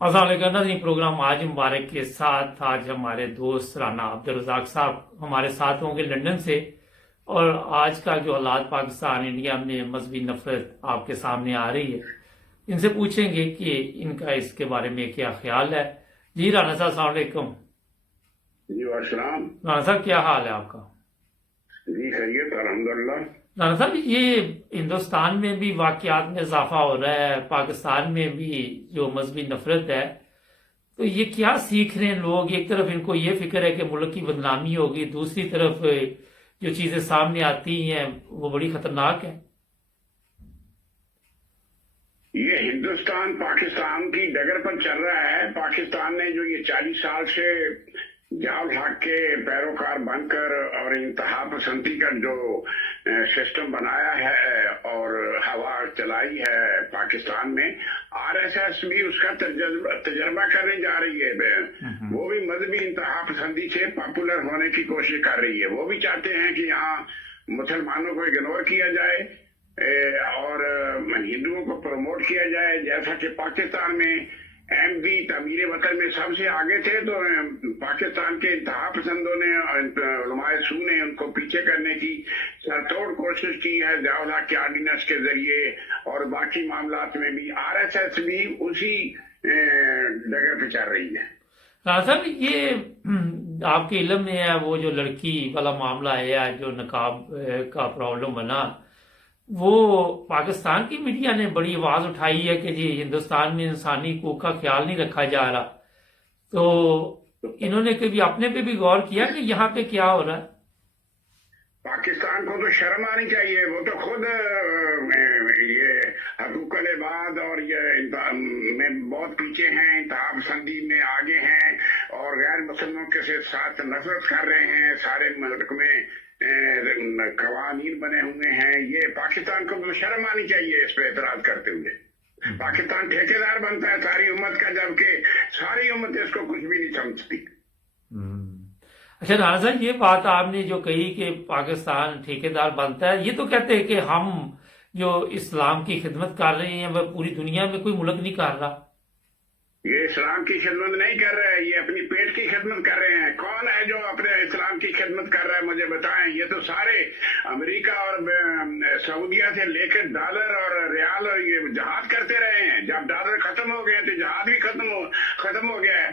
अस्सलाम वालेकुम नाज़रीन, प्रोग्राम आज मुबारक के साथ आज हमारे दोस्त राना अब्दुल रज़ाक साहब हमारे साथ होंगे लंदन से। और आज का जो हालात पाकिस्तान इंडिया में मजहबी नफरत आपके सामने आ रही है, इनसे पूछेंगे कि इनका इसके बारे में क्या ख्याल है। जी राना साहब, अस्सलाम वालेकुम। जी वासलाम। राना साहब, क्या हाल है आपका? जी खैरियत अल्हम्दुलिल्लाह। राना साहब, ये हिंदुस्तान में भी वाकयात में इजाफा हो रहा है, पाकिस्तान में भी जो मजहबी नफरत है, तो ये क्या सीख रहे हैं लोग? एक तरफ इनको ये फिक्र है कि मुल्क की बदनामी होगी, दूसरी तरफ जो चीजें सामने आती हैं वो बड़ी खतरनाक है। ये हिंदुस्तान पाकिस्तान की डगर पर चल रहा है। पाकिस्तान ने जो ये 40 साल से जाल हक के पैरोकार बनकर और इंतहा पसंदी का जो सिस्टम बनाया है और हवा चलाई है पाकिस्तान में, आरएसएस भी उसका तजर्बा करने जा रही है। वो भी मजहबी इंतहा पसंदी से पॉपुलर होने की कोशिश कर रही है। वो भी चाहते हैं कि यहाँ मुसलमानों को इग्नोर किया जाए और हिंदुओं को प्रमोट किया जाए। जैसा कि पाकिस्तान में एमपी तमीर वतन में सबसे आगे थे, तो पाकिस्तान के इंतहा पसंदों ने उलमाए सू ने उनको पीछे करने की सरतोड़ कोशिश की है जावला के ऑर्डिनेंस के जरिए, और बाकी मामलात में भी आरएसएस भी उसी जगह पे चल रही है। साहब, ये आपके इल्म में है वो जो लड़की वाला मामला है, जो नकाब का प्रॉब्लम बना, वो पाकिस्तान की मीडिया ने बड़ी आवाज उठाई है कि जी हिंदुस्तान में इंसानी हकूक का ख्याल नहीं रखा जा रहा। तो इन्होंने कभी अपने पे भी गौर किया कि यहाँ पे क्या हो रहा है? पाकिस्तान को तो शर्म आनी चाहिए। वो तो खुद ये हकूकल इबाद और ये में बहुत पीछे हैं, इंतहा पसंदी में आगे हैं और गैर मुसलमानों के साथ नफरत कर रहे हैं। सारे मुल्क में कवानीन बने हुए हैं। ये पाकिस्तान को तो शर्म आनी चाहिए इस पे एतराज करते हुए। पाकिस्तान ठेकेदार बनता है सारी उम्मत का, जबकि सारी उम्मत इसको कुछ भी नहीं समझती। अच्छा राना साहब, ये बात आपने जो कही कि पाकिस्तान ठेकेदार बनता है, ये तो कहते हैं कि हम जो इस्लाम की खिदमत कर रहे हैं वह पूरी दुनिया में कोई मुल्क नहीं कर रहा। ये इस्लाम की खिदमत नहीं कर रहे हैं, ये अपनी पेट की खिदमत कर रहे हैं। कौन है जो अपने इस्लाम की खिदमत कर रहा है, मुझे बताएं। ये तो सारे अमेरिका और सऊदिया से लेकर डॉलर और रियाल और ये जहाज करते रहे हैं। जब डॉलर खत्म हो गए तो जहाज भी खत्म हो गया है।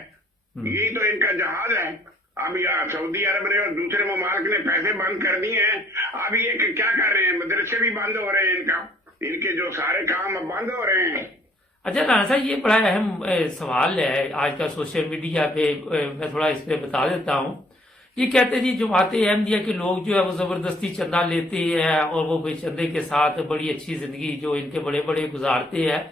यही तो इनका जहाज है। अब यहाँ सऊदी अरब ने और दूसरे ममालिक ने पैसे बंद कर दिए हैं। अब ये क्या कर रहे हैं? मदरसे भी बंद हो रहे हैं, इनके जो सारे काम अब बंद हो रहे हैं। अच्छा राना साहब, ये बड़ा अहम सवाल है आज का सोशल मीडिया पे। मैं थोड़ा इस पे बता देता हूँ। ये कहते हैं जी जमाते अहमदिया के लोग जो है वो जबरदस्ती चंदा लेते हैं और वो फिर चंदे के साथ बड़ी अच्छी जिंदगी जो इनके बड़े बड़े गुजारते हैं।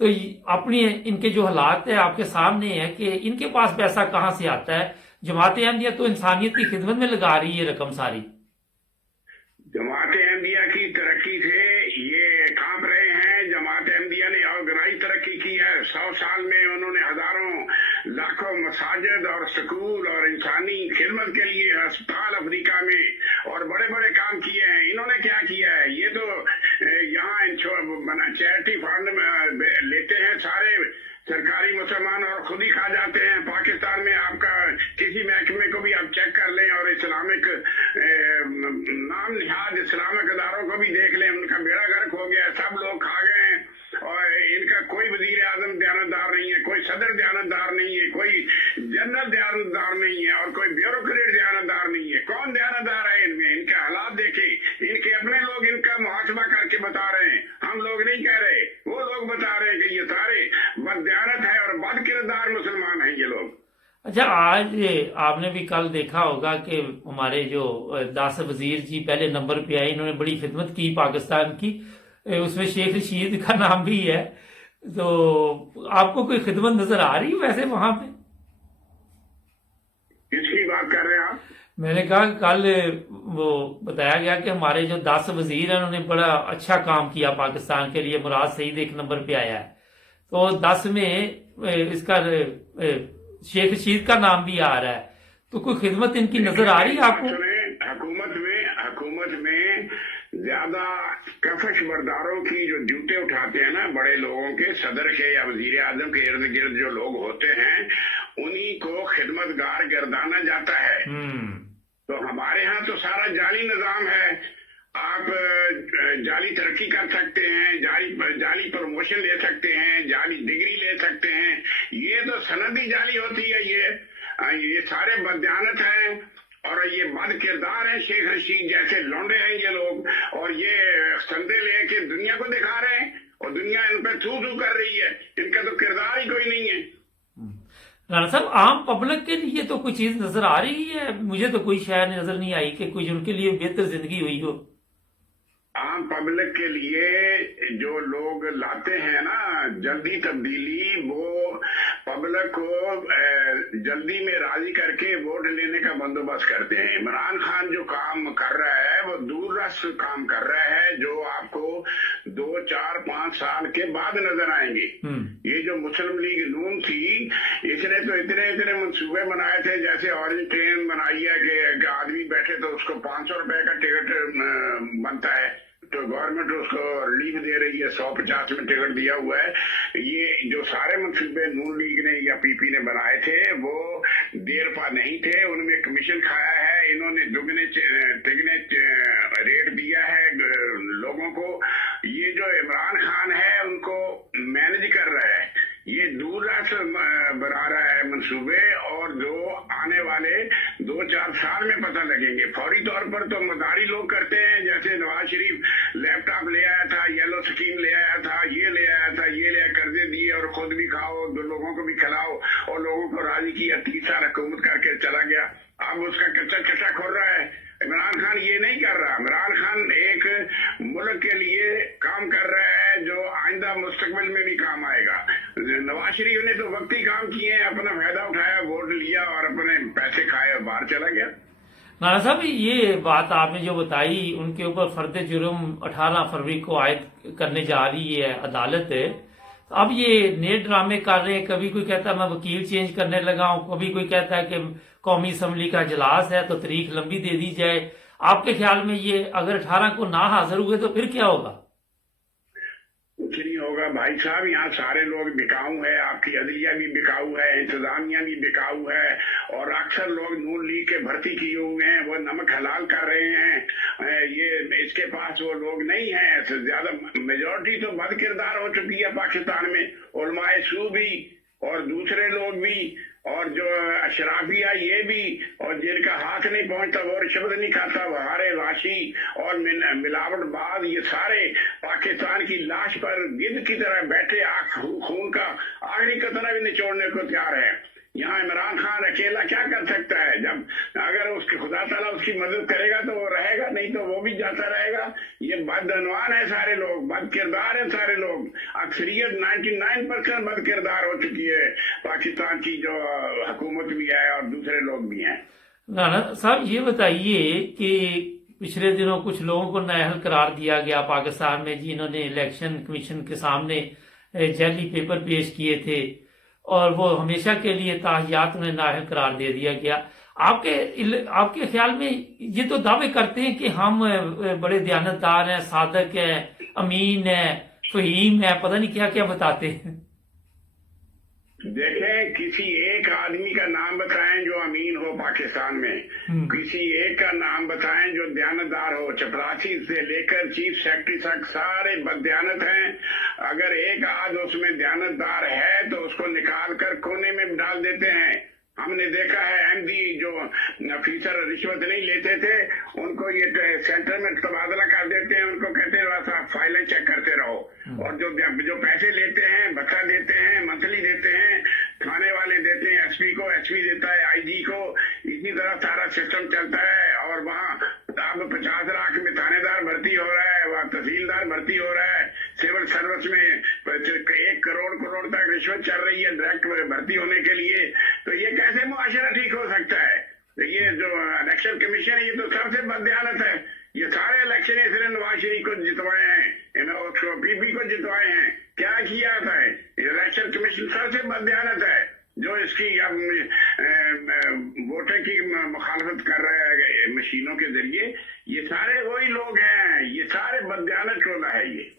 तो अपनी इनके जो हालात है आपके सामने है कि इनके पास पैसा कहाँ से आता है। जमाते अहमदिया तो इंसानियत की खिदमत में लगा रही है रकम सारी। जमात अहमदिया की तरक्की से ये कांप रहे हैं। जमात अहमदिया ने ऑर्गेनाइज तरक्की की है। 100 साल में उन्होंने हजारों लाखों मसाजिद और स्कूल और इंसानी खिदमत के लिए अस्पताल अफ्रीका में और बड़े बड़े काम किए हैं। इन्होंने क्या किया है? ये तो यहाँ चैरिटी फंड लेते हैं सारे सरकारी मुसलमान और खुद ही खा जाते हैं। पाकिस्तान में आपका किसी महकमे को भी आप चेक कर लें और इस्लामिक नाम निहाद इस्लामिक इदारों को भी देख लें, उनका बेड़ा गर्क हो गया। सब लोग खा गए हैं और इनका कोई वजीर आजम दयानतदार नहीं है, कोई सदर दयानतदार नहीं है, कोई जनरल दयानतदार नहीं है और कोई ब्यूरोक्रेट दयानतदार नहीं है। कौन दयानतदार है इनमें? इनके हालात देखे, इनके अपने लोग इनका मुहासबा करके बता रहे हैं। हम लोग नहीं कह रहे, वो लोग बता रहे हैं कि ये सारे बददयानत है और बद किरदार मुसलमान हैं ये लोग। अच्छा, आज आपने भी कल देखा होगा कि हमारे जो 10 वजीर जी पहले नंबर पे आए, इन्होंने बड़ी खिदमत की पाकिस्तान की। उसमें शेख रशीद का नाम भी है। तो आपको कोई खिदमत नजर आ रही है वैसे वहां पे? किसकी बात कर रहे हैं आप? मैंने कहा कल वो बताया गया कि हमारे जो 10 वजीर हैं उन्होंने बड़ा अच्छा काम किया पाकिस्तान के लिए। मुराद सईद एक नंबर पे आया है, तो 10 में इसका शेख रशीद का नाम भी आ रहा है। तो कोई खिदमत इनकी नजर आ रही है आपको? हुकूमत में ज्यादा कफश बरदारों की जो जूते उठाते हैं ना बड़े लोगों के, सदर के या वजीर आजम के इर्द गिर्द जो लोग होते हैं, उन्हीं को खिदमतगार गर्दाना जाता है। तो हमारे यहाँ तो सारा जाली निजाम है। आप जाली तरक्की कर सकते हैं, जाली प्रमोशन ले सकते हैं, जाली डिग्री ले सकते हैं। ये तो सनदी जाली होती है। ये सारे बदयानत हैं और ये बद किरदार हैं। शेख रशीद जैसे लौंडे हैं ये लोग, और ये संदे लेके दुनिया को दिखा रहे हैं और दुनिया इन पर थू थू कर रही है। इनका तो किरदार ही कोई नहीं है। राणा साहब, आम पब्लिक के लिए तो कोई चीज नजर आ रही है? मुझे तो कोई शायद नजर नहीं आई कि कुछ उनके लिए बेहतर जिंदगी हुई हो। आम पब्लिक के लिए जो लोग लाते हैं ना जल्दी तब्दीली, वो पब्लिक को जल्दी में राजी करके वोट लेने का बंदोबस्त करते हैं। इमरान खान जो काम कर रहा है वो दूरदर्श काम कर रहा है, जो आपको 2, 4, 5 साल के बाद नजर आएंगे। ये जो मुस्लिम लीग नून थी, इसने तो इतने मंसूबे बनाए थे, जैसे ऑरेंज ट्रेन बनाई है कि आदमी बैठे तो उसको 500 रुपए का टिकट बनता है, तो गवर्नमेंट उसको रिलीफ दे रही है, 150 में टिकट दिया हुआ है। ये जो सारे मंसूबे नून लीग ने या पीपी ने बनाए थे वो देर पा नहीं थे, उनमें कमीशन खाया है। इन्होंने दुगने तिगने रेट दिया है लोगों को। ये जो इमरान खान है उनको मैनेज कर रहा है, ये दूरदर्श बना रहा है मंसूबे, और जो आने वाले 2-4 साल में पता लगेंगे। फौरी तौर पर तो मदारी लोग करते हैं, जैसे नवाज शरीफ लैपटॉप ले आया था, येलो स्कीम ले आया था, ये ले आया था, ये ले कर्जे दिए और खुद भी खाओ, दो लोगों को भी खिलाओ, और लोगों को राजी किया, 30 साल हुकूमत करके चला गया। अब उसका कच्चा चटा खोल रहा है। इमरान खान ये नहीं कर रहा। इमरान खान एक मुल्क के लिए काम कर रहा है जो आइंदा मुस्तकबिल में भी काम आएगा। नवाज शरीफ ने तो वक्ती काम किए हैं, अपना फायदा उठाया, वोट लिया और अपने पैसे खाए और बाहर चला गया। राणा साहब, ये बात आपने जो बताई, उनके ऊपर फर्द जुर्म 18 फरवरी को आयद करने जा रही है अदालत। अब ये नए ड्रामे कर रहे हैं, कभी कोई कहता है मैं वकील चेंज करने लगा हूं, कभी कोई कहता है कि कौमी असम्बली का इजलास है तो तारीख लंबी दे दी जाए। आपके ख्याल में ये अगर 18 को ना हाजिर हुए तो फिर क्या होगा? कुछ नहीं होगा भाई साहब, यहाँ सारे लोग बिकाऊ है, आपकी अदलिया भी बिकाऊ है, इंतजामिया भी बिकाऊ है, और अक्सर लोग नून लीग के भर्ती किए हुए हैं, वो नमक हलाल कर रहे हैं। ये इसके पास वो लोग नहीं है, ज्यादा मेजोरिटी तो बद किरदार हो चुकी है पाकिस्तान में, उलमाए सू भी और दूसरे लोग भी, और जो अशराफिया ये भी, और जिनका हाथ नहीं पहुंचता वो रिश्वत नहीं खाता, वहारे लाशी और मिलावटबाज, ये सारे पाकिस्तान की लाश पर गिद्ध की तरह बैठे खून का आखिरी कतरा भी निचोड़ने को तैयार है। यहाँ इमरान खान अकेला क्या कर सकता है? जब अगर उसके खुदा ताला उसकी मदद करेगा तो वो रहेगा, नहीं तो वो भी जाता रहेगा। ये बदअनवान है सारे लोग, बद किरदार है सारे लोग। अक्सरियत 99% बद किरदार हो चुकी है पाकिस्तान की, जो हुकूमत भी है और दूसरे लोग भी हैं। राणा साहब, ये बताइए कि पिछले दिनों कुछ लोगों को नाअहल करार दिया गया पाकिस्तान में, जिन्होंने इलेक्शन कमीशन के सामने जाली पेपर पेश किए थे, और वो हमेशा के लिए ताहियात में नाअहल करार दे दिया गया। आपके ख्याल में ये तो दावे करते हैं कि हम बड़े दयानतदार हैं, सादक हैं, अमीन हैं, फहीम हैं, पता नहीं क्या क्या बताते हैं। देखें, किसी एक आदमी का नाम बताएं जो अमीन हो पाकिस्तान में, किसी एक का नाम बताएं जो दयानतदार हो। चपरासी से लेकर चीफ सेक्रेटरी तक सारे बदयानत हैं। अगर एक आध उसमें दयानतदार है तो उसको निकाल कर कोने में डाल देते हैं। हमने देखा है एमडी जो फीसर रिश्वत नहीं लेते थे, उनको ये सेंटर में तबादला कर देते हैं, उनको कहते हैं बस आप फाइलें चेक करते रहो। और जो पैसे लेते हैं, भत्ता देते हैं, मंथली देते हैं, थाने वाले देते हैं एसपी को, एसपी देता है आईजी को, इसी तरह सारा सिस्टम चलता है। और वहाँ अब 50 लाख में थानेदार भर्ती हो रहा है, वहाँ तहसीलदार भर्ती हो रहा है, सिविल सर्विस में 1 करोड़ तक रिश्वत चल रही है डायरेक्ट भर्ती होने के लिए। तो ये कैसे मुआशरा ठीक हो सकता है? ये जो इलेक्शन कमीशन है ये तो सबसे बदयानत है। ये सारे इलेक्शन इसने नवाज शरीफ को जितवाए हैं, उसको पीपी को जितवाए हैं। क्या किया था? इलेक्शन कमीशन सबसे बदयानत है, जो इसकी वोटर की मुखालफत कर रहे हैं मशीनों के जरिए, ये सारे वही लोग हैं, ये सारे बदयानत टोला है ये।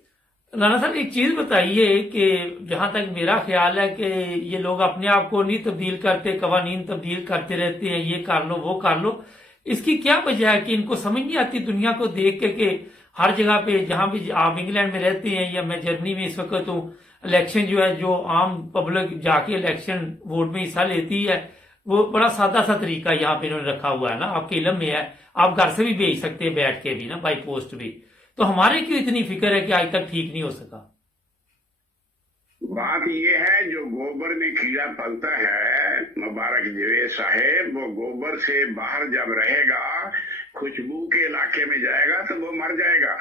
राणा साहब एक चीज बताइए कि जहां तक मेरा ख्याल है कि ये लोग अपने आप को नहीं तब्दील करते, कवानीन तब्दील करते रहते हैं, ये कर लो वो कर लो, इसकी क्या वजह है कि इनको समझ नहीं आती दुनिया को देख के कि हर जगह पे, जहां भी आप इंग्लैंड में रहते हैं या मैं जर्मनी में इस वक्त हूँ, इलेक्शन जो है, जो आम पब्लिक जाके इलेक्शन वोट में हिस्सा लेती है, वो बड़ा सादा सा तरीका यहाँ पे इन्होंने रखा हुआ है ना, आपके इल्म में है, आप घर से भी भेज सकते हैं बैठ के भी ना, बाई पोस्ट भी। तो हमारे क्यों इतनी फिक्र है कि आज तक ठीक नहीं हो सका? बात ये है, जो गोबर में कीड़ा पलता है मुबारक जवेद साहेब, वो गोबर से बाहर जब रहेगा, खुशबू के इलाके में जाएगा तो वो मर जाएगा।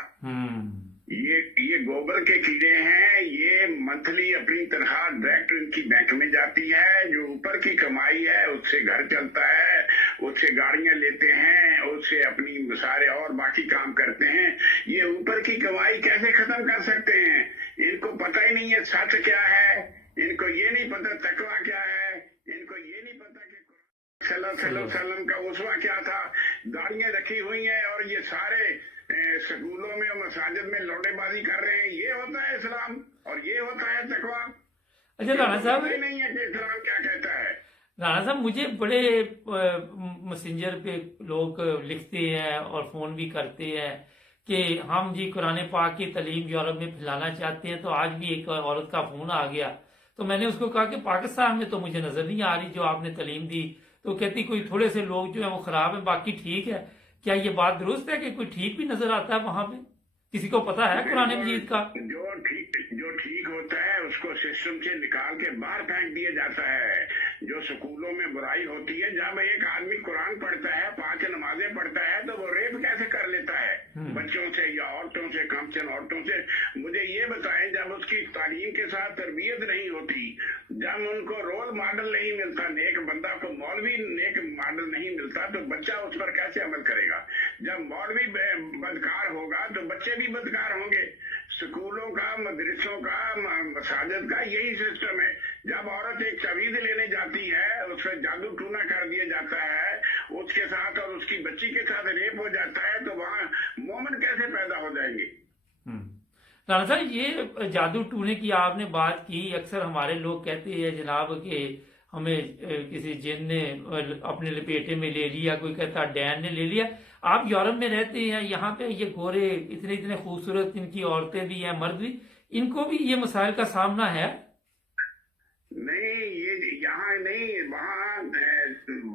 ये गोबर के कीड़े हैं, ये मंथली अपनी तनख्वाह डायरेक्ट इनकी बैंक में जाती है, जो ऊपर की कमाई है उससे घर चलता है, उससे गाड़ियां लेते हैं, उससे अपनी सारे और बाकी काम करते हैं। ये ऊपर की कमाई कैसे खत्म कर सकते हैं? इनको पता ही नहीं है सच क्या है, इनको ये नहीं पता तकवा क्या है, इनको ये नहीं पता कि सल्लल्लाहु अलैहि वसल्लम का उसवा क्या था। दाढ़ियां रखी हुई हैं और ये सारे स्कूलों में और मसाजिद में लौटेबाजी कर रहे हैं। ये होता है इस्लाम और ये होता है तकवा। अच्छा राणा साहब, नहीं है कि इस्लाम क्या कहता है। राणा साहब, मुझे बड़े मैसेंजर पे लोग लिखते हैं और फोन भी करते हैं कि हम जी कुरान पाक की तालीम यूरोप में फैलाना चाहते हैं। तो आज भी एक औरत का फोन आ गया, तो मैंने उसको कहा कि पाकिस्तान में तो मुझे नजर नहीं आ रही जो आपने तालीम दी। तो कहती कोई थोड़े से लोग जो है वो खराब है, बाकी ठीक है। क्या ये बात दुरुस्त है कि कोई ठीक भी नजर आता है वहां पे? किसी को पता है कुरान मजीद का? जो ठीक होता है उसको सिस्टम से निकाल के बाहर फेंक दिया जाता है। जो स्कूलों में बुराई होती है, जब एक आदमी कुरान पढ़ता है, 5 नमाजें पढ़ता है, तो वो रेप कैसे कर लेता है बच्चों से या औरतों से, कमचन औरतों से? मुझे ये बताएं, जब उसकी तालीम के साथ तरबियत नहीं होती, जब उनको रोल मॉडल नहीं मिलता, नेक बंदा को मौलवी नेक मॉडल नहीं मिलता, तो बच्चा उस पर कैसे अमल करेगा? जब मौलवी बदकार होगा तो बच्चे भी बदकार होंगे। स्कूलों का, मदरसों का, मसाजिद का यही सिस्टम है। जब औरत एक तवीज़ लेने जाती है, उस पर जादू टूना कर दिया जाता है, उसके साथ और उसकी बच्ची के साथ रेप हो जाता है, तो वहाँ मोमन कैसे पैदा हो जाएंगे? राणा साहब, ये जादू टूने की आपने बात की। अक्सर हमारे लोग कहते हैं जनाब कि हमें किसी जिन ने अपने लपेटे में ले लिया, कोई कहता डैन ने ले लिया। आप यूरोप में रहते हैं, यहाँ पे ये गोरे इतने इतने खूबसूरत इनकी औरतें भी हैं, मर्द भी, इनको भी ये मसाइल का सामना है? नहीं, ये यहाँ नहीं, वहाँ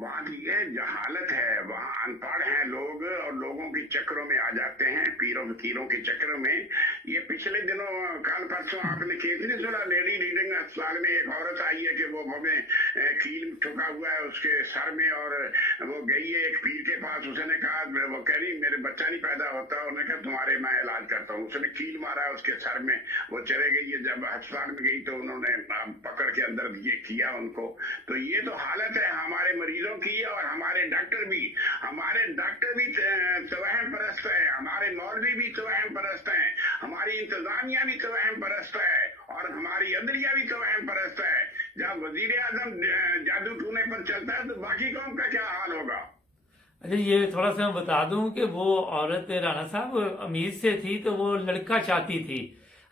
बात ये है, जहालत है। वहाँ अनपढ़ हैं लोग और लोगों के चक्रों में आ जाते हैं, पीरों फकीरों के चक्रों में। ये पिछले दिनों, कल परसों आपने केस नहीं सुना, लेडी रीडिंग अस्पताल में एक औरत आई है कि वो हमें कील ठुका हुआ है उसके सर में, और वो गई है एक पीर के पास। उसने कहा, वो कह रही मेरे बच्चा नहीं पैदा होता, उन्होंने कहा तुम्हारे मैं इलाज करता हूँ। उसने कील मारा है उसके सर में, वो चले गई है। जब अस्पताल में गई तो उन्होंने पकड़ के अंदर ये किया उनको। तो ये तो हालत है हमारे मरीजों की। और हमारे डॉक्टर भी तवहम परस्त है, हमारे मौलवी भी तवहम परस्त हैं, हमारी इंतजामिया भी तवहम परस्त है, और हमारी अदलिया भी तवहम परस्त है। जब वजीर आजम जादू टूने पर चलता है तो बाकी कौम का क्या हाल होगा? अच्छा, ये थोड़ा सा मैं बता दूं कि वो औरत राणा साहब अमीर से थी, तो वो लड़का चाहती थी।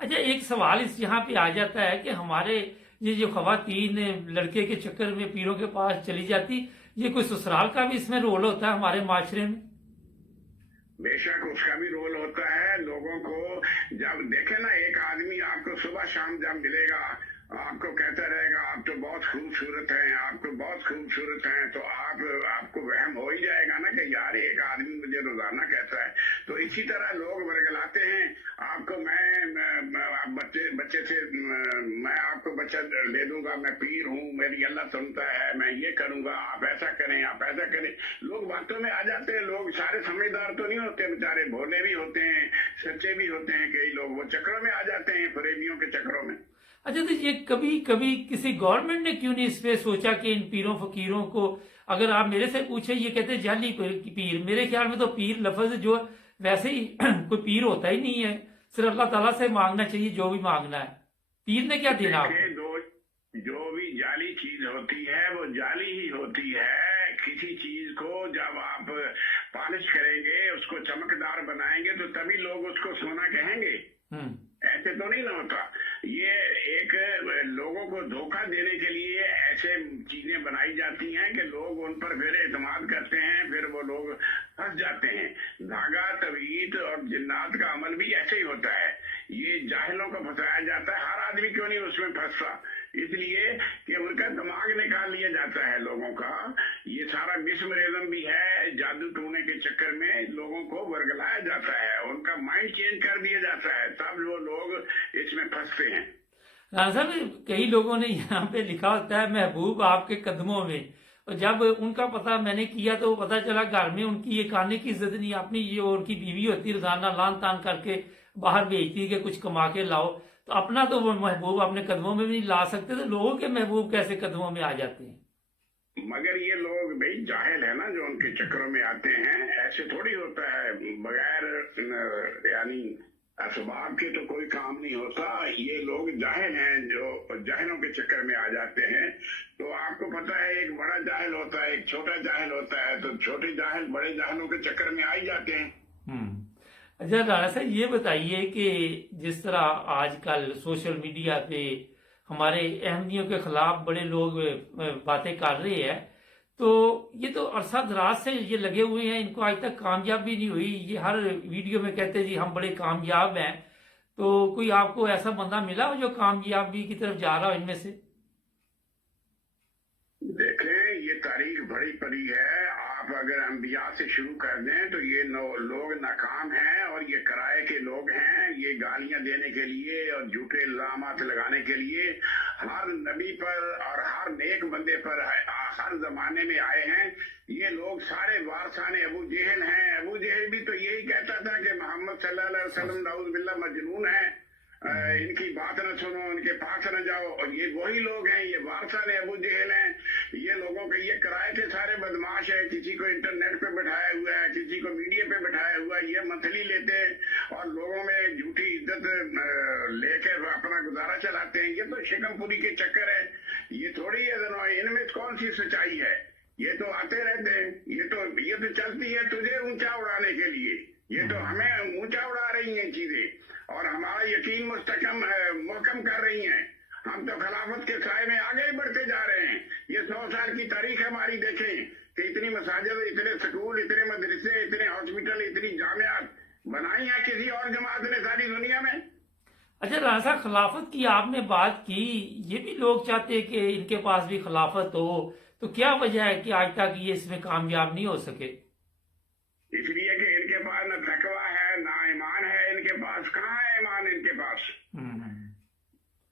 अच्छा, एक सवाल इस यहाँ पे आ जाता है कि हमारे ये जो खवातीन लड़के के चक्कर में पीरों के पास चली जाती, ये कोई ससुराल का भी इसमें रोल होता है हमारे माशरे में? बेशक उसका भी रोल होता है। लोगों को जब देखे ना, एक आदमी आपको सुबह शाम जब मिलेगा, आपको कहता रहेगा आप तो बहुत खूबसूरत हैं, आप तो बहुत खूबसूरत हैं, तो आपको वहम हो ही जाएगा ना कि यार एक आदमी मुझे रोजाना कहता है। तो इसी तरह लोग वर्गलाते हैं आपको। मैं बच्चे से मैं आपको बच्चा दे दूंगा, मैं पीर हूँ, मेरी अल्लाह सुनता है, मैं ये करूंगा, आप ऐसा करें, आप ऐसा करें। लोग बातों में आ जाते हैं। लोग सारे समझदार तो नहीं होते, बेचारे भोले भी होते हैं, सच्चे भी होते हैं। कई लोग वो चक्रों में आ जाते हैं, फरेबियों के चक्रों में। अच्छा, तो ये कभी कभी किसी गवर्नमेंट ने क्यों नहीं इस पे सोचा कि इन पीरों फकीरों को, अगर आप मेरे से पूछे, ये कहते हैं जाली पीर। मेरे ख्याल में तो पीर लफ्ज जो वैसे ही कोई पीर होता ही नहीं है, सिर्फ अल्लाह ताला से मांगना चाहिए जो भी मांगना है। पीर ने क्या देना आपको? जो भी जाली सारी चीज होती है वो जाली ही होती है। किसी चीज को जब आप पॉलिश करेंगे, उसको चमकदार बनाएंगे, तो तभी लोग उसको सोना कहेंगे। ऐसे तो नहीं ना होता। ये एक लोगों को धोखा देने के लिए ऐसे चीजें बनाई जाती हैं कि लोग उन पर फिर एतमाद करते हैं, फिर वो लोग फंस जाते हैं। धागा, तवीत और जिन्नात का अमल भी ऐसे ही होता है। ये जाहिलों को फंसाया जाता है। हर आदमी क्यों नहीं उसमें फंसता? इसलिए कि उनका दिमाग निकाल लिया जाता है लोगों का। ये सारा मिसमरेजम भी है। जादू टोने के चक्कर में लोगों को वर्गलाया जाता है, उनका माइंड चेंज कर दिया जाता है, तब वो लोग इसमें फंसते हैं। राणा साहब, कई लोगों ने यहाँ पे लिखा होता है महबूब आपके कदमों में, और जब उनका पता मैंने किया तो पता चला घर में उनकी ये खाने की इज्जत नहीं। अपनी जो उनकी बीवी होती रोजाना लान तान करके बाहर भेजती कि कुछ कमा के लाओ, तो अपना तो वो महबूब अपने कदमों में भी नहीं ला सकते, तो लोगों के महबूब कैसे कदमों में आ जाते हैं? मगर ये लोग भाई जाहिल है ना, जो उनके चक्करों में आते हैं। ऐसे थोड़ी होता है, बगैर यानी असबाब के तो कोई काम नहीं होता। ये लोग जाहिल हैं, जो जाहिलों के चक्कर में आ जाते हैं। तो आपको पता है, एक बड़ा जाहिल होता है, एक छोटा जाहिल होता है, तो छोटे जाहिल बड़े जाहिलों के चक्कर में आ ही जाते हैं। अच्छा राणा साहब, ये बताइए कि जिस तरह आजकल सोशल मीडिया पे हमारे अहमदियों के खिलाफ बड़े लोग बातें कर रहे हैं, तो ये तो अरसा दराज से ये लगे हुए हैं, इनको आज तक कामयाबी नहीं हुई। ये हर वीडियो में कहते हैं जी हम बड़े कामयाब हैं। तो कोई आपको ऐसा बंदा मिला हो जो कामयाबी की तरफ जा रहा हो इनमें से? देखें, ये तारीख बड़ी पड़ी है। आप अगर अंबिया से शुरू कर दें तो ये लोग नाकाम हैं, और ये किराए के लोग हैं। ये गालियां देने के लिए और झूठे इल्जामात लगाने के लिए हर नबी पर और हर नेक बंदे पर हर जमाने में आए हैं। ये लोग सारे वारसाने अबू जहल हैं। अबू जहल भी तो यही कहता था कि मोहम्मद सल्लल्लाहु अलैहि वसल्लम नाउज़ बिल्लाह मजनून है, इनकी बात न सुनो, इनके पास न जाओ। और ये वही लोग हैं, ये वारसाने अबू जहल हैं। ये लोगों के ये किराए के सारे बदमाश है। किसी को इंटरनेट पे बैठाया हुआ है, किसी को मीडिया पे बैठाया हुआ है। ये मंथली लेते हैं और लोगों में झूठी इज्जत लेकर अपना गुजारा चलाते हैं। ये तो शिकमपुरी के चक्कर है। ये थोड़ी है, इनमें कौन सी सच्चाई है? ये तो आते रहते हैं। ये तो चलती है तुझे ऊंचा उड़ाने के लिए। ये तो हमें ऊंचा उड़ा रही हैं चीजें, और हमारा यकीन मुहकम कर रही हैं। हम तो खिलाफत के साए में आगे ही बढ़ते जा रहे हैं। ये 100 साल की तारीख हमारी देखें कि इतनी मसाजिद, इतने स्कूल, इतने मदरसे, इतने हॉस्पिटल, इतनी जामियात बनाई हैं किसी और जमात ने सारी दुनिया में। अच्छा राणा साहब, खिलाफत की आपने बात की, ये भी लोग चाहते हैं कि इनके पास भी खिलाफत हो, तो क्या वजह है कि आज तक ये इसमें कामयाब नहीं हो सके? इसलिए कि इनके पास न तकवा है, ना ईमान है। इनके पास कहाँ है ईमान? इनके पास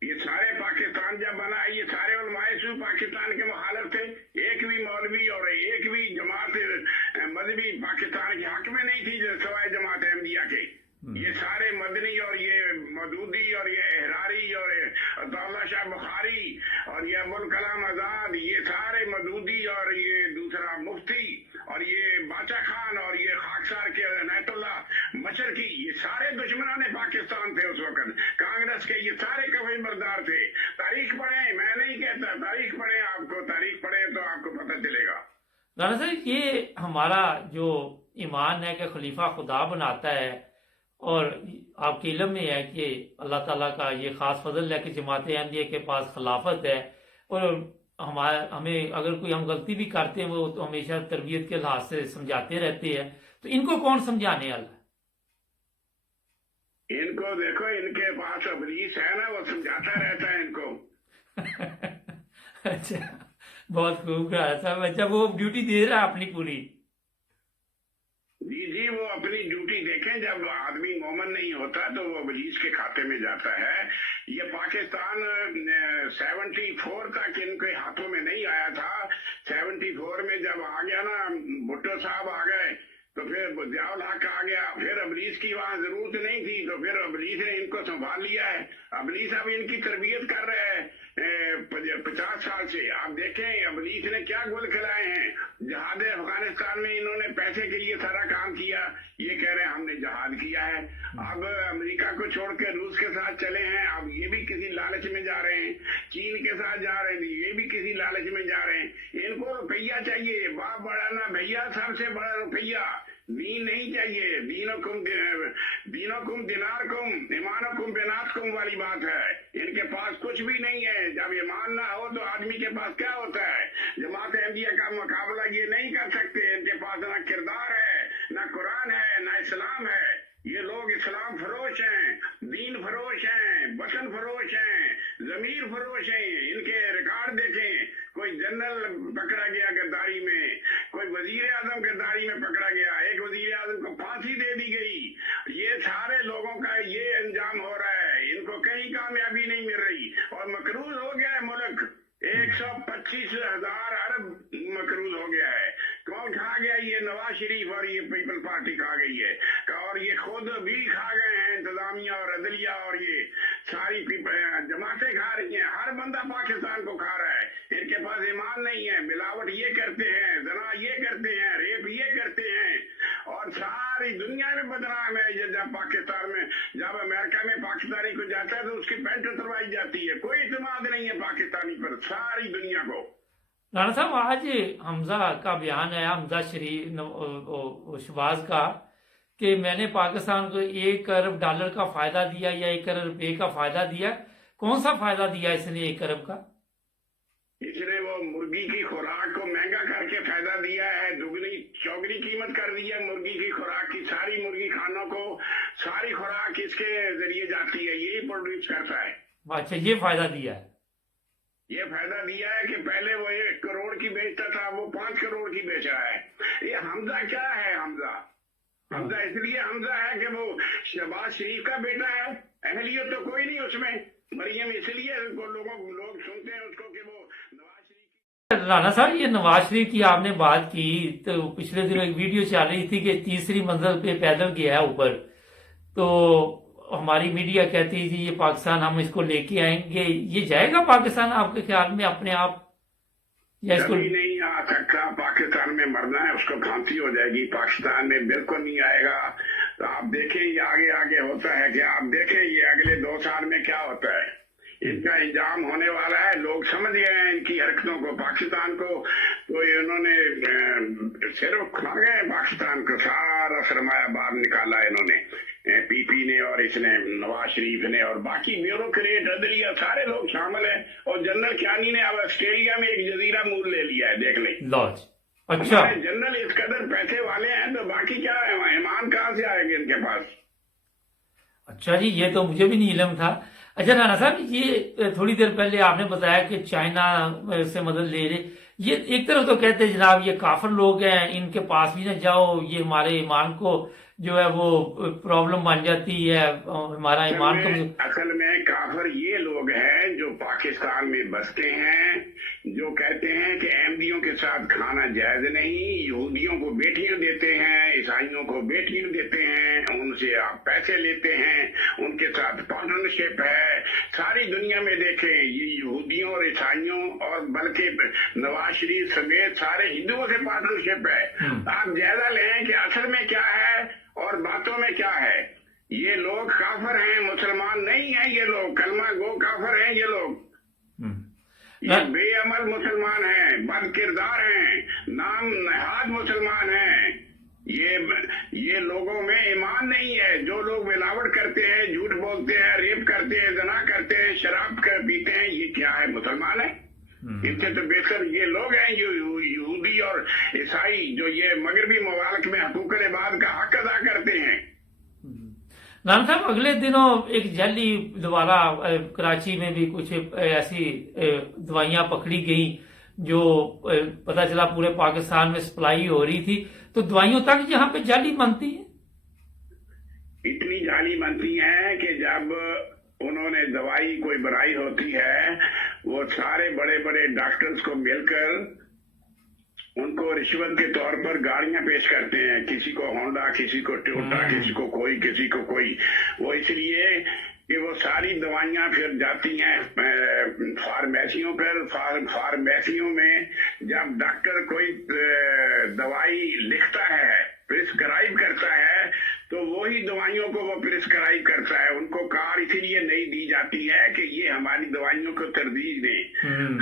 ये सारे पाकिस्तान जब बना, ये सारे उलमाए सू पाकिस्तान के मुखालिफ थे। एक भी मौलवी और एक भी जमात मजहबी पाकिस्तान के हक में नहीं थी सिवाय जमात अहमदिया के। ये सारे मदनी और ये मदूदी और ये एहरारी और अताउल्लाह शाह बुखारी और ये अबुल कलाम आजाद, ये सारे मदूदी और ये दूसरा मुफ्ती और ये बाचा खान और ये खाकसार के अनायतुल्लाह मशरकी, ये सारे दुश्मनान पाकिस्तान थे उस वक्त। कांग्रेस के ये सारे कवि बरदार थे। तारीख पढ़े, मैं नहीं कहता, तारीख पढ़े, आपको तारीख पढ़े तो आपको पता चलेगा। राणा साहब, ये हमारा जो ईमान है कि खलीफा खुदा बनाता है, और आपके इल्म में है कि अल्लाह ताला का ये खास फजल है कि जमात अहमदिया के पास खिलाफत है, और हमें अगर कोई हम गलती भी करते हैं वो तो हमेशा तरबियत के लिहाज से समझाते रहते हैं, तो इनको कौन समझाने वाला? इनको देखो, इनके पास अबलीस है ना, वो समझाता रहता है इनको। अच्छा, बहुत खूब कहा साहब। अच्छा, वो ड्यूटी दे रहा है अपनी पूरी? जी, वो अपनी ड्यूटी देखें। जब आदमी मोमन नहीं होता तो वो अबलीस के खाते में जाता है। ये पाकिस्तान 74 तक इनके हाथों में नहीं आया था। 74 में जब आ गया ना, भुट्टो साहब आ गए, तो फिर ज़ियाउल हक आ गया। फिर अबलीस की वहां जरूरत नहीं थी, तो फिर अबलीस ने इनको संभाल लिया है। अबलीस अब इनकी तरबियत कर रहे हैं 50 साल से। आप देखें अबलीस ने क्या गुल खिलाए हैं। जहाद अफगानिस्तान में इन्होंने पैसे के लिए सारा काम किया। ये कह रहे हैं हमने जहाद किया है। अब अमेरिका को छोड़कर रूस के साथ चले हैं। अब ये भी किसी लालच लालच में जा रहे हैं, चीन के साथ जा रहे हैं, ये भी किसी लालच में जा रहे हैं। इनको रुपया चाहिए, बाप बड़ा ना भैया, सबसे बड़ा रुपया, दीन नहीं चाहिए। दीनोकुम दिनारकुम ईमानुकुम बिनातकुम वाली बात है। इनके पास कुछ भी नहीं है। जब ईमान ना हो तो आदमी के पास क्या होता है? जमात अहमदिया का मुकाबला ये नहीं कर सकते। इनके पास ना किरदार है, ना कुरान है, ना इस्लाम है। ये लोग इस्लाम फरोश हैं, दीन फरोश हैं, वतन फरोश हैं, जमीर फरोश हैं। इनके रिकॉर्ड देखें, कोई जनरल पकड़ा गया गद्दारी में, कोई वजीर आजम गद्दारी में पकड़ा गया, एक वजीर आजम को फांसी दे दी गई। ये सारे लोगों का ये अंजाम हो रहा है। इनको कहीं कामयाबी नहीं मिल रही और मकरूज हो गया है मुल्क। 125,000 अरब मकरूज हो गया है। कौन खा गया? ये नवाज शरीफ और ये पीपल पार्टी खा गई है, और ये खुद भी खा गए हैं, इंतजामिया और अदलिया और ये सारी जमातें खा रही हैं। हर बंदा पाकिस्तान को खा रहा है। इनके पास ईमान नहीं है, मिलावट ये करते हैं, जना ये करते हैं, रेप ये करते हैं, और सारी दुनिया में बदनाम है। जब पाकिस्तान में, जब अमेरिका में पाकिस्तानी को जाता है तो उसकी पैंट उतरवाई जाती है। कोई इत्मीनान नहीं है पाकिस्तानी पर, सारी दुनिया को। राणा साहब, आज हमजा का बयान है, हमजा शरीफ शहबाज का, कि मैंने पाकिस्तान को $1 अरब का फायदा दिया या $1 अरब रुपए का फायदा दिया। कौन सा फायदा दिया इसने $1 अरब का? इसने वो मुर्गी की खुराक को महंगा करके फायदा दिया है, दुगनी चौगनी कीमत कर दी है मुर्गी की खुराक की। सारी मुर्गी खानों को सारी खुराक इसके जरिए जाती है, यही प्रोड्यूस करता है। अच्छा, ये फायदा दिया है। ये फायदा दिया है कि पहले वो 1 करोड़ की बेचता था, वो 5 करोड़ की बेच रहा है। ये हमजा क्या है? हमजा इसलिए हमजा है कि वो शहबाज शरीफ का बेटा है। अहलियत तो कोई नहीं उसमें। मरियम इसलिए लोग सुनते हैं उसको कि वो नवाज शरीफ। राणा साहब, ये नवाज शरीफ की आपने बात की, तो पिछले दिनों एक वीडियो चल रही थी कि 3री मंजिल पे पैदल गया है ऊपर। तो हमारी मीडिया कहती है जी ये पाकिस्तान, हम इसको लेके आएंगे। ये जाएगा पाकिस्तान आपके ख्याल में अपने आप, या इसको? कभी नहीं आ सकता। पाकिस्तान में मरना है उसको, फांसी हो जाएगी। पाकिस्तान में बिल्कुल नहीं आएगा। तो आप देखें ये आगे आगे होता है कि आप देखें ये अगले 2 साल में क्या होता है। इनका इंजाम होने वाला है। लोग समझ गए हैं इनकी हरकतों को। पाकिस्तान को तो इन्होंने सिर्फ खा गए, पाकिस्तान को सारा सरमाया बाहर निकाला इन्होंने, पीपी ने और इसने नवाज शरीफ ने और बाकी ब्यूरोक्रेट अदलिया सारे लोग शामिल हैं। और जनरल क्यानी ने अब ऑस्ट्रेलिया में एक जजीरा मूल ले लिया है, देख लें। लॉज। अच्छा, जनरल इस कदर पैसे वाले हैं तो बाकी क्या है, ईमान कहाँ से आएंगे इनके पास? अच्छा जी, ये तो मुझे भी नहीं इल्म था। अच्छा राणा साहब, ये थोड़ी देर पहले आपने बताया कि चाइना से मदद ले रहे। ये एक तरफ तो कहते हैं जनाब ये काफिर लोग हैं, इनके पास भी ना जाओ, ये हमारे ईमान को जो है वो प्रॉब्लम बन जाती है, हमारा ईमान को। असल में काफिर ये लोग हैं जो पाकिस्तान में बसते हैं, जो कहते हैं कि अहमदियों के साथ खाना जायज नहीं, यहूदियों को बेटियां देते हैं, ईसाइयों को बेटियां देते हैं, उनसे आप पैसे लेते हैं, उनके साथ पार्टनरशिप है। सारी दुनिया में देखें ये यहूदियों और ईसाइयों और बल्कि नवाज शरीफ समेत सारे हिंदुओं से पार्टनरशिप है। आप जायजा लें कि असल में क्या है और बातों में क्या है। ये लोग काफिर हैं, मुसलमान नहीं है। ये लोग कलमा गो काफिर हैं। ये लोग ये बेअमल मुसलमान हैं, बद किरदार हैं, नाम नहाद मुसलमान हैं। ये लोगों में ईमान नहीं है। जो लोग मिलावट करते हैं, झूठ बोलते हैं, रेप करते हैं, जना करते हैं, शराब पीते हैं, ये क्या है? मुसलमान है? इनसे तो बेहतर ये लोग हैं जो यहूदी और ईसाई, जो ये मगरबी ममालिक में हकूक़ इबाद का हक अदा करते हैं। राणा साहब, अगले दिनों एक जैली दोबारा कराची में भी कुछ ऐसी दवाइयां पकड़ी गई जो पता चला पूरे पाकिस्तान में सप्लाई हो रही थी। तो दवाइयों तक यहाँ पे जाली बनती है, इतनी जाली बनती है कि जब उन्होंने दवाई कोई बनाई होती है, वो सारे बड़े बड़े डॉक्टर्स को मिलकर उनको रिश्वत के तौर पर गाड़ियां पेश करते हैं। किसी को होंडा, किसी को टोयोटा, किसी को कोई, किसी को कोई। वो इसलिए कि वो सारी दवाइयां फिर जाती हैं फार्मेसियों पर। फार्मेसियों में जब डॉक्टर कोई दवाई लिखता है प्रिस्क्राइब करता है तो वही दवाइयों को वो प्रिस्क्राइब करता है। उनको कार इसीलिए नहीं दी जाती है कि ये हमारी दवाइयों को तरजीह दें।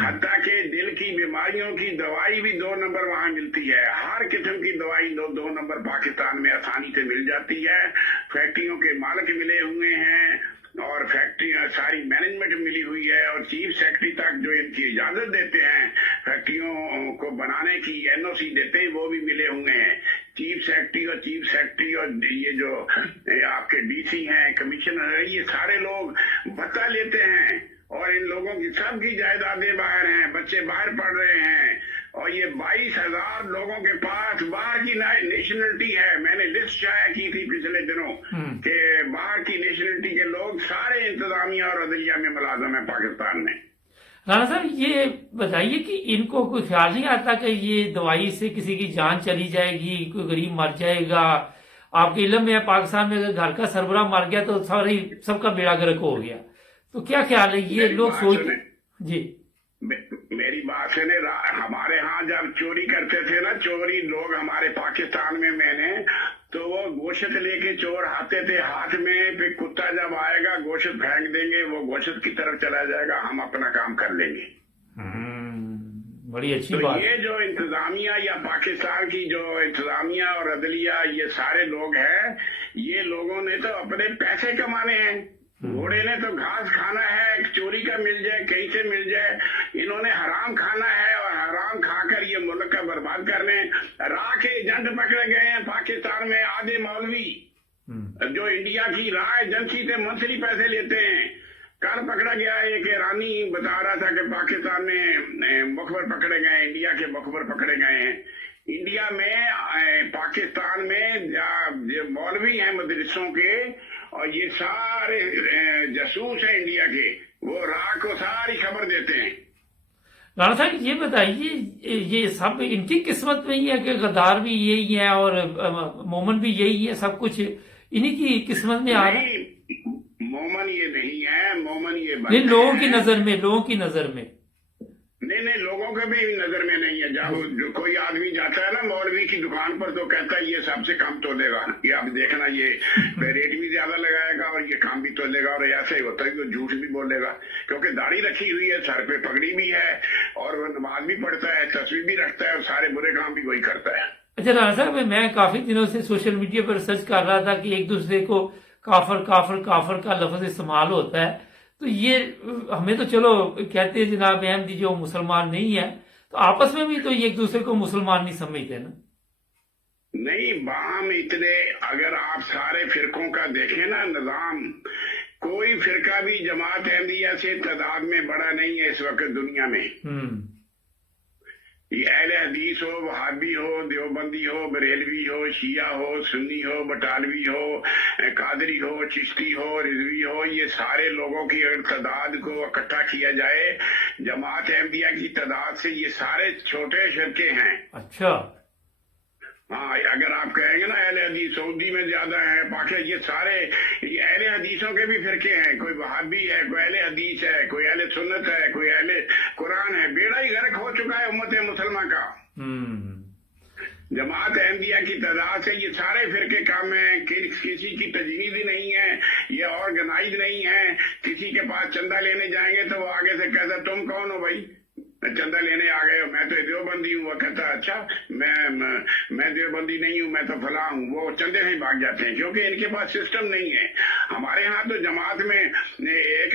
हत्ता के दिल की बीमारियों की दवाई भी 2 नंबर वहां मिलती है। हर किस्म की दवाई 2 नंबर पाकिस्तान में आसानी से मिल जाती है। फैक्ट्रियों के मालिक मिले हुए हैं और फैक्ट्रियां सारी मैनेजमेंट मिली हुई है और चीफ सेक्रेटरी तक जो इनकी इजाजत देते हैं फैक्ट्रियों को बनाने की, एनओसी देते हैं, वो भी मिले हुए हैं। चीफ सेक्रेटरी और ये जो आपके डीसी हैं, कमिश्नर है, ये सारे लोग भत्ता लेते हैं और इन लोगों की सबकी जायदादें बाहर हैं, बच्चे बाहर पढ़ रहे हैं और ये 22,000 लोगों के पास बाहर की नेशनलिटी है। मैंने लिस्ट शाया की थी पिछले दिनों कि बाहर की नेशनलिटी के लोग सारे इंतजामिया और अदलिया में मुलाजिम है पाकिस्तान में। राणा साहब, ये बताइए कि इनको कोई ख्याल नहीं आता कि ये दवाई से किसी की जान चली जाएगी, कोई गरीब मर जाएगा? आपके इल्म में है पाकिस्तान में अगर घर का सरबराह मर गया तो सबका बेड़ा गर्क हो गया, तो क्या ख्याल है? ये लोग सोचते जी। मेरी बात सुने, हमारे यहाँ जब चोरी करते थे ना, चोरी लोग हमारे पाकिस्तान में, मैंने तो वो गोश्त लेके चोर आते थे हाथ में, फिर कुत्ता जब आएगा गोश्त फेंक देंगे, वो गोश्त की तरफ चला जाएगा, हम अपना काम कर लेंगे। बड़ी अच्छी तो बात। ये जो इंतजामिया या पाकिस्तान की जो इंतजामिया और अदलिया, ये सारे लोग हैं, ये लोगों ने तो अपने पैसे कमाने हैं। घोड़े ने तो घास खाना है, चोरी का मिल जाए, कहीं से मिल जाए। इन्होंने हराम खाना है और हराम खाकर ये मुल्क का बर्बाद करने। राह के एजेंट पकड़े गए हैं पाकिस्तान में, आधे मौलवी जो इंडिया की राह एजेंसी से मंथली पैसे लेते हैं। कल पकड़ा गया एक ईरानी बता रहा था कि पाकिस्तान में मुखबर पकड़े गए, इंडिया के मुखबर पकड़े गए हैं। इंडिया में पाकिस्तान में जो मौलवी हैं मदरसों के और ये सारे जासूस हैं इंडिया के, वो राह को सारी खबर देते हैं। राणा साहब, ये बताइए, ये सब इनकी किस्मत में ही है कि गद्दार भी यही है और मोमन भी यही है, सब कुछ इन्हीं की किस्मत में आ रहा है? मोमन ये नहीं है, मोमन ये नहीं, लोगों की नजर में नहीं, लोगों के भी नजर में नहीं है। जब जो कोई आदमी जाता है ना मौलवी की दुकान पर तो कहता है ये सबसे कम तो देगा, ये आप देखना, ये रेट भी ज्यादा लगाएगा और ये काम भी तो लेगा, और ऐसा ही होता है कि वो झूठ भी बोलेगा क्योंकि दाढ़ी रखी हुई है, सर पे पगड़ी भी है और वो नमाज भी पढ़ता है, तस्वीर भी रखता है और सारे बुरे काम भी वही करता है। अच्छा राणा साहब, मैं काफी दिनों से सोशल मीडिया पर सर्च कर रहा था कि एक दूसरे को काफर का लफ्ज इस्तेमाल होता है, तो ये हमें तो चलो कहते हैं जनाब अहमदी जो मुसलमान नहीं है, तो आपस में भी तो ये एक दूसरे को मुसलमान नहीं समझते ना? नहीं, बाम इतने, अगर आप सारे फिरकों का देखें ना निजाम, कोई फिरका भी जमात अहमदिया से तादाद में बड़ा नहीं है इस वक्त दुनिया में। ये अहले हदीस हो, वहाबी हो, देवबंदी हो, बरेलवी हो, शिया हो, सुन्नी हो, बटालवी हो, कादरी हो, चिश्ती हो, रिजवी हो, ये सारे लोगों की अगर तादाद को इकट्ठा किया जाए जमात अहमदिया की तादाद से, ये सारे छोटे फिरके हैं। अच्छा, हाँ, अगर आप कहेंगे ना अहले हदीस सऊदी में ज्यादा है, पाकिस्तान, ये सारे ये अहले हदीसों के भी फिरके हैं। कोई वहाबी है, कोई अहले हदीस है, कोई अहले सुन्नत है, कोई अहले कुरान है। बेड़ा ही गर्क हो चुका है उम्मत मुसलमान का। जमात अहमदिया की तादाद से ये सारे फिरके काम है, किसी की तजवीज़ नहीं है, ये ऑर्गेनाइज नहीं है। किसी के पास चंदा लेने जाएंगे तो वो आगे से कहता तुम कौन हो भाई, चंदा लेने आ गए हो, मैं तो देवबंदी हूँ। वो कहता अच्छा मैं देवबंदी नहीं हूँ, मैं तो फला हूँ। वो चंदे से भाग जाते हैं क्योंकि इनके पास सिस्टम नहीं है। हमारे यहाँ तो जमात में एक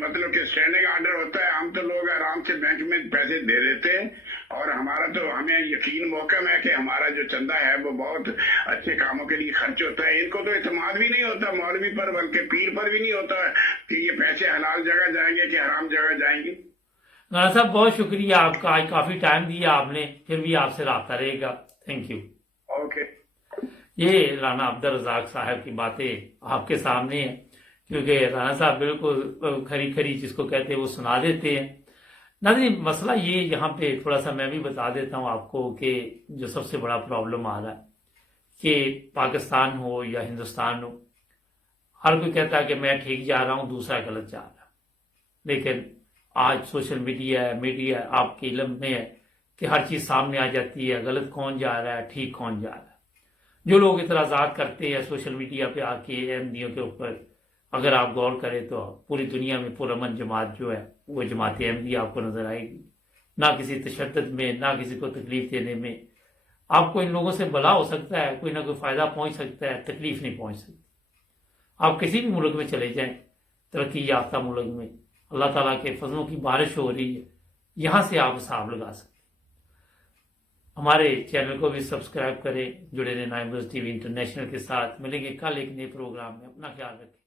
मतलब कि स्टैंडिंग ऑर्डर होता है, हम तो लोग आराम से बैंक में पैसे दे देते हैं और हमारा तो हमें यकीन मोहकम है कि हमारा जो चंदा है वो बहुत अच्छे कामों के लिए खर्च होता है। इनको तो इत्मीनान भी नहीं होता मौलवी पर, बल्कि पीर पर भी नहीं होता कि ये पैसे हलाल जगह जाएंगे कि हराम जगह जाएंगे। राणा साहब, बहुत शुक्रिया आपका, आज काफी टाइम दिया आपने, फिर भी आपसे राब्ता रहेगा। Thank you. ओके। ये राणा अब्दुल रज़ाक साहब की बातें आपके सामने है, क्योंकि राणा साहब बिल्कुल खरी जिसको कहते हैं वो सुना देते हैं। नाज़रीन, मसला ये यहाँ पे थोड़ा सा मैं भी बता देता हूँ आपको कि जो सबसे बड़ा प्रॉब्लम आ रहा है कि पाकिस्तान हो या हिंदुस्तान हो, हर कोई कहता है कि मैं ठीक जा रहा हूँ, दूसरा गलत जा रहा है। लेकिन आज सोशल मीडिया आपके इल्म में है कि हर चीज सामने आ जाती है, गलत कौन जा रहा है, ठीक कौन जा रहा है। جو لوگ اعتراضات کرتے ہیں سوشل میڈیا پہ آ کے احمدیوں کے اوپر، اگر آپ غور کریں تو پوری دنیا میں پرامن جماعت جو ہے وہ جماعت احمدیہ آپ کو نظر آئے گی، نہ کسی تشدد میں، نہ کسی کو تکلیف دینے میں۔ آپ کو ان لوگوں سے بھلا ہو سکتا ہے، کوئی نہ کوئی فائدہ پہنچ سکتا ہے، تکلیف نہیں پہنچ سکتی۔ آپ کسی بھی ملک میں چلے جائیں، ترقی یافتہ ملک میں، اللہ تعالیٰ کے فضلوں کی بارش ہو رہی ہے، یہاں سے آپ حساب لگا سکتے۔ ہمارے چینل کو بھی سبسکرائب کریں، جڑے رہیں 9 ٹی وی انٹرنیشنل کے ساتھ۔ ملیں گے کل ایک نئے پروگرام میں، اپنا خیال رکھیں۔